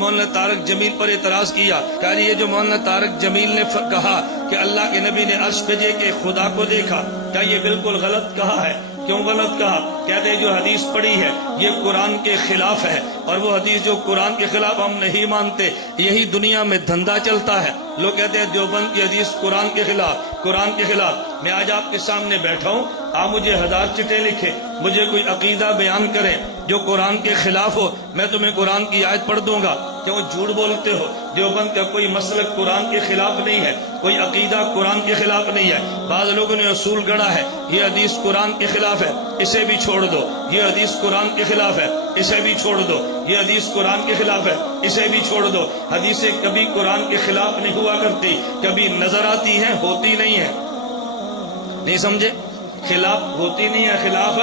مولانا طارق جمیل پر اعتراض کیا کہ یہ جو مولانا طارق جمیل نے کہا کہ اللہ کے نبی نے عرش پہ جے کے خدا کو دیکھا، کیا یہ بالکل غلط کہا ہے؟ کیوں غلط کہا؟ کہتے ہیں جو حدیث پڑھی ہے یہ قرآن کے خلاف ہے، اور وہ حدیث جو قرآن کے خلاف ہم نہیں مانتے، یہی دنیا میں دھندا چلتا ہے۔ لوگ کہتے ہیں دیوبند کی حدیث قرآن کے خلاف، قرآن کے خلاف۔ میں آج آپ کے سامنے بیٹھا ہوں، آپ مجھے 1000 چٹیں لکھیں، مجھے کوئی عقیدہ بیان کریں جو قرآن کے خلاف ہو، میں تمہیں قرآن کی آیت پڑھ دوں گا۔ کیوں جھوٹ بولتے ہو؟ دیوبند کا کوئی مسلک قرآن کے خلاف نہیں ہے، کوئی عقیدہ قرآن کے خلاف نہیں ہے۔ بعض لوگوں نے اصول گڑا ہے، یہ حدیث قرآن کے خلاف ہے، اسے بھی چھوڑ دو، یہ حدیث قرآن کے خلاف ہے، اسے بھی چھوڑ دو، یہ حدیث قرآن کے خلاف ہے، اسے بھی چھوڑ دو۔ حدیثیں کبھی قرآن کے خلاف نہیں ہوا کرتی، کبھی نظر آتی ہیں، ہوتی نہیں ہے۔ نہیں سمجھے؟ خلاف ہوتی نہیں ہے، خلاف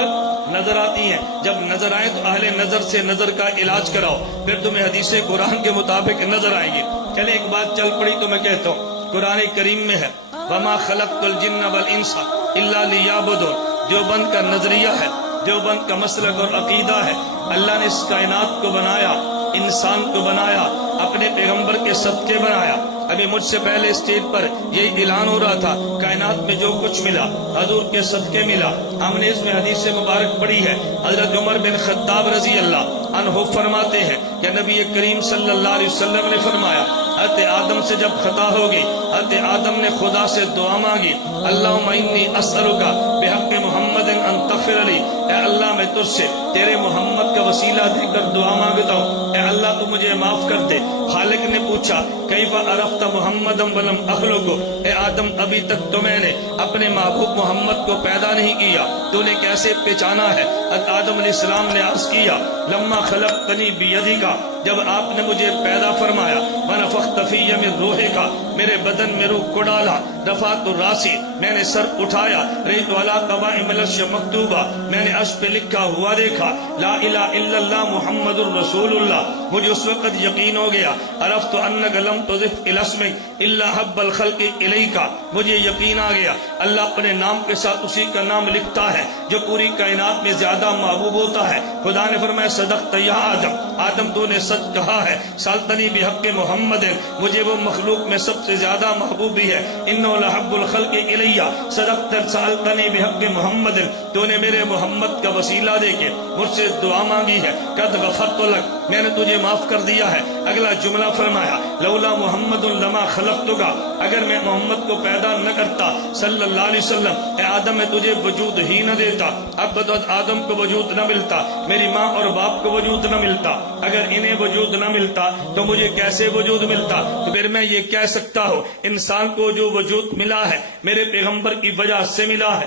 نظر آتی ہیں۔ جب نظر آئے تو اہل نظر سے نظر کا علاج کراؤ، پھر تمہیں حدیثیں قرآن کے مطابق نظر آئیں گی۔ چلے ایک بات چل پڑی تو میں کہتا ہوں، قرآن کریم میں ہے وَمَا خَلَقْتُ الْجِنَّ وَالْإِنسَ إِلَّا لِيَعْبُدُونِ۔ دیوبند کا نظریہ ہے، دیوبند کا مسلک اور عقیدہ ہے، اللہ نے اس کائنات کو بنایا، انسان کو بنایا، اپنے پیغمبر کے صدقے بنایا۔ ابھی مجھ سے پہلے اسٹیج پر یہی اعلان ہو رہا تھا، کائنات میں جو کچھ ملا حضور کے صدقے ملا۔ ہم نے اس میں حدیث مبارک پڑھی ہے، حضرت عمر بن خطاب رضی اللہ عنہ فرماتے ہیں کہ نبی کریم صلی اللہ علیہ وسلم نے فرمایا، حضرت آدم سے جب خطا ہوگی، حضرت آدم نے خدا سے دعا مانگی، اللہم انی اسألک بحق محمد ان تغفر لی، اے اللہ میں تجھ سے تیرے محمد کا وسیلہ دے کر دعا مانگتا ہوں، اے اللہ تو مجھے معاف کر دے۔ خالق نے پوچھا کیف عرفت محمد ولم اخلق، اے آدم ابھی تک تو میں نے اپنے محبوب محمد کو پیدا نہیں کیا، تو نے کیسے پہچانا ہے؟ آدم علیہ السلام نے عرض کیا لما خلقتنی بیدک، جب آپ نے مجھے پیدا فرمایا، ونفخت فی من روحک، میرے بدن میں روح کو ڈالا، رفعت راسی، میں نے سر اٹھایا، رأیت علی قوائم العرش مکتوبہ، میں نے عرش پہ لکھا ہوا دیکھا، لا الہ الا اللہ محمد الرسول اللہ، مجھے اس وقت یقین ہو گیا، عرفت انک لم تضف الی اسمک الا حب الخلق الیک، مجھے یقین آ گیا اللہ اپنے نام کے ساتھ اسی کا نام لکھتا ہے جو پوری کائنات میں زیادہ محبوب ہوتا ہے۔ خدا نے فرمایا صدقت یا آدم، آدم تو نے سچ کہا ہے، سالتنی بحق محمد، مجھے وہ مخلوق میں سب سے زیادہ محبوب بھی ہے، انہ لحب الخلق الیہ، صدقت سالتنی بحق محمد، تو نے میرے محمد کا وسیلہ دے کے مجھ سے دعا مانگی ہے، قد غفرت لک، میں نے تجھے معاف کر دیا ہے۔ اگلا جملہ فرمایا لولا محمد لما خلقتک، اگر میں محمد کو پیدا نہ کرتا صلی اللہ علیہ وسلم، اے آدم میں تجھے وجود ہی نہ دیتا، اب بدوت آدم کو وجود نہ ملتا، میری ماں اور باپ کو وجود نہ ملتا، اگر انہیں وجود نہ ملتا تو مجھے کیسے وجود ملتا؟ تو پھر میں یہ کہہ سکتا ہوں انسان کو جو وجود ملا ہے میرے پیغمبر کی وجہ سے ملا ہے،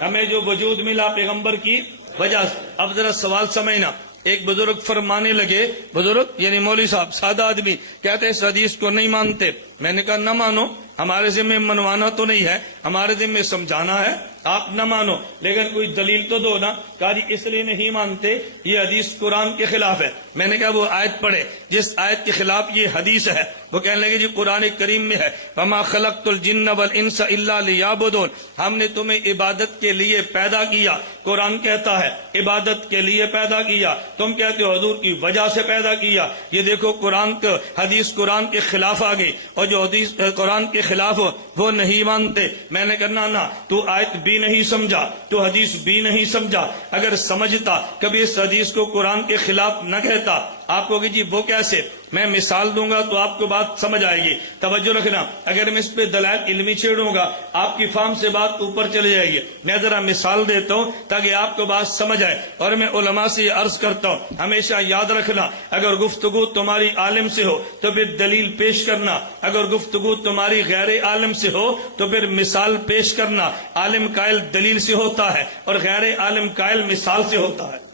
ہمیں جو وجود ملا پیغمبر کی وجہ سے۔ اب ذرا سوال سمجھنا، ایک بزرگ فرمانے لگے، بزرگ یعنی مولوی صاحب سادہ آدمی کہتے اس حدیث کو نہیں مانتے، میں نے کہا نہ مانو، ہمارے ذمہ منوانا تو نہیں ہے، ہمارے ذمہ سمجھانا ہے، آپ نہ مانو لیکن کوئی دلیل تو دو نا۔ کہا جی اس لیے نہیں مانتے یہ حدیث قرآن کے خلاف ہے۔ میں نے کہا وہ آیت پڑھے جس آیت کے خلاف یہ حدیث ہے۔ وہ کہنے لگے جی قرآن کریم میں ہے وما خلقت الجن والانس الا لیعبدون، ہم نے تمہیں عبادت کے لیے پیدا کیا، قرآن کہتا ہے عبادت کے لیے پیدا کیا، تم کہتے ہو حضور کی وجہ سے پیدا کیا۔ یہ دیکھو قرآن کا حدیث قرآن کے خلاف آ گئی، اور جو حدیث قرآن کے خلاف ہو وہ نہیں مانتے۔ میں نے کہنا نہ، تو آیت بھی نہیں سمجھا، تو حدیث بھی نہیں سمجھا، اگر سمجھتا کبھی اس حدیث کو قرآن کے خلاف نہ کہتا۔ آپ کو کہ جی وہ کیسے؟ میں مثال دوں گا تو آپ کو بات سمجھ آئے گی، توجہ رکھنا۔ اگر میں اس پہ دلائل علمی چھیڑوں گا آپ کی فہم سے بات اوپر چلے جائے گی۔ میں ذرا مثال دیتا ہوں تاکہ آپ کو بات سمجھ آئے، اور میں علماء سے یہ عرض کرتا ہوں ہمیشہ یاد رکھنا، اگر گفتگو تمہاری عالم سے ہو تو پھر دلیل پیش کرنا، اگر گفتگو تمہاری غیر عالم سے ہو تو پھر مثال پیش کرنا۔ عالم قائل دلیل سے ہوتا ہے اور غیر عالم قائل مثال سے ہوتا ہے۔